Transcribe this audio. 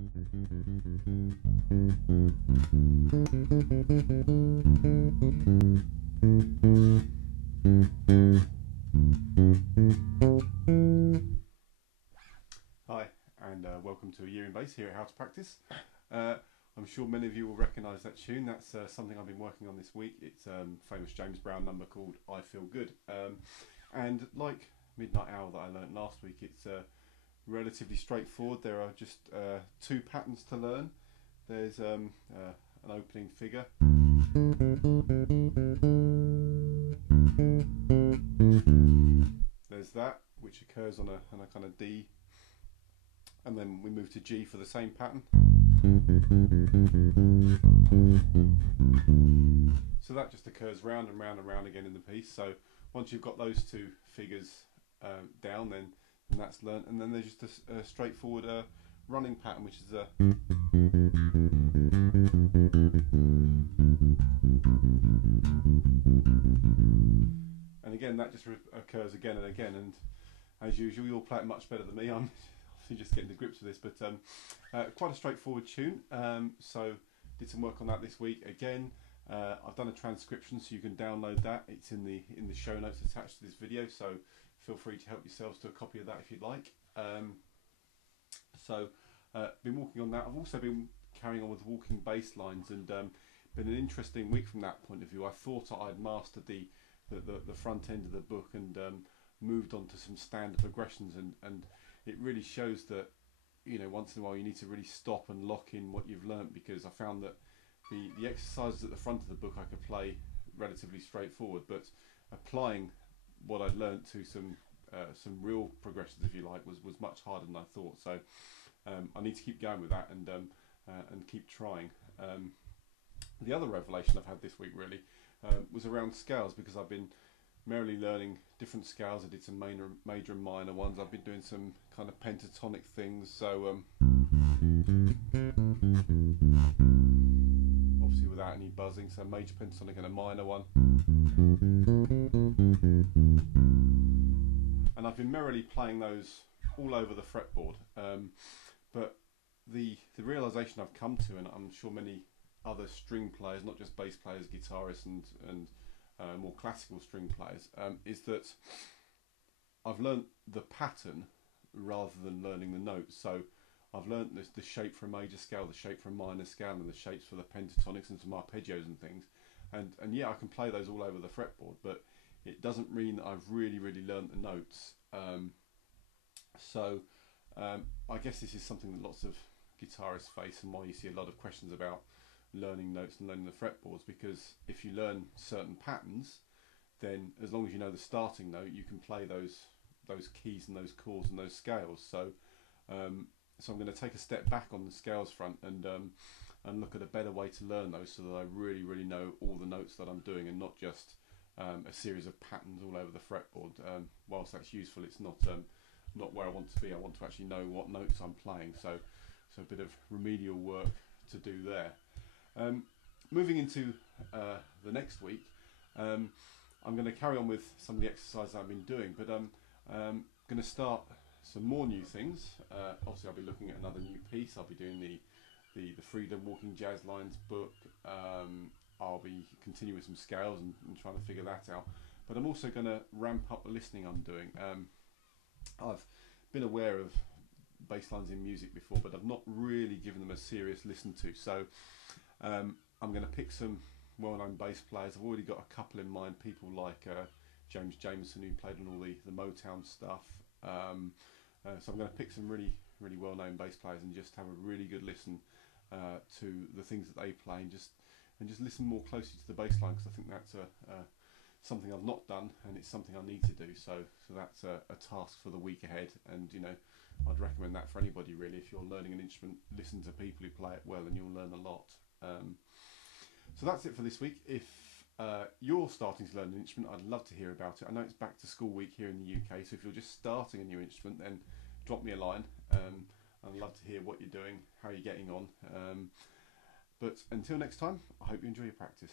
Hi, and welcome to A Year in Bass here at How to Practice. I'm sure many of you will recognise that tune. That's something I've been working on this week. It's a famous James Brown number called I Feel Good. And like Midnight Owl that I learnt last week, it's relatively straightforward. There are just two patterns to learn. There's an opening figure. There's that, which occurs on a kind of D. And then we move to G for the same pattern. So that just occurs round and round and round again in the piece. So once you've got those two figures down, then that's learnt. And then there's just a straightforward running pattern, which is a... And again, that just occurs again and again. And as usual, you'll play it much better than me. I'm just getting to grips with this, but quite a straightforward tune. So did some work on that this week. Again, I've done a transcription, so you can download that. It's in the show notes attached to this video, so feel free to help yourselves to a copy of that if you'd like. Been working on that. I've also been carrying on with walking bass lines, and been an interesting week from that point of view. I thought I'd mastered the front end of the book and moved on to some standard progressions, and it really shows that, you know, once in a while you need to really stop and lock in what you've learnt, because I found that the exercises at the front of the book I could play relatively straightforward, but applying what I'd learnt to some real progressions, if you like, was much harder than I thought. So I need to keep going with that and keep trying. The other revelation I've had this week really was around scales, because I've been merrily learning different scales. I did some major and minor ones. I've been doing some kind of pentatonic things, so obviously without any buzzing, so major pentatonic and a minor one. And I've been merrily playing those all over the fretboard, but the realisation I've come to, and I'm sure many other string players, not just bass players, guitarists and more classical string players, is that I've learnt the pattern rather than learning the notes. So I've learnt the shape for a major scale, the shape for a minor scale, and the shapes for the pentatonics and some arpeggios and things. And yeah, I can play those all over the fretboard, but it doesn't mean that I've really learnt the notes. I guess this is something that lots of guitarists face, and why you see a lot of questions about learning notes and learning the fretboards, because if you learn certain patterns, then as long as you know the starting note, you can play those keys and those chords and those scales. So I'm going to take a step back on the scales front and look at a better way to learn those, so that I really know all the notes that I'm doing, and not just a series of patterns all over the fretboard. Whilst that's useful, it's not where I want to be. I want to actually know what notes I'm playing. So a bit of remedial work to do there. Moving into the next week, I'm going to carry on with some of the exercises I've been doing, but I'm going to start some more new things. Obviously I'll be looking at another new piece. I'll be doing the Freedom Walking Jazz Lines book. I'll be continuing with some scales and trying to figure that out, but I'm also going to ramp up the listening I'm doing. I've been aware of bass lines in music before, but I've not really given them a serious listen to. So I'm going to pick some well-known bass players. I've already got a couple in mind, people like James Jamerson, who played on all the Motown stuff. So I'm going to pick some really well-known bass players and just have a really good listen to the things that they play, and just listen more closely to the bass line, because I think that's something I've not done, and it's something I need to do. So that's a task for the week ahead, and you know, I'd recommend that for anybody really. If you're learning an instrument, listen to people who play it well, and you'll learn a lot. So that's it for this week. If you're starting to learn an instrument, I'd love to hear about it. I know it's back to school week here in the UK, so if you're just starting a new instrument, then drop me a line. I'd love to hear what you're doing, how you're getting on. But until next time, I hope you enjoy your practice.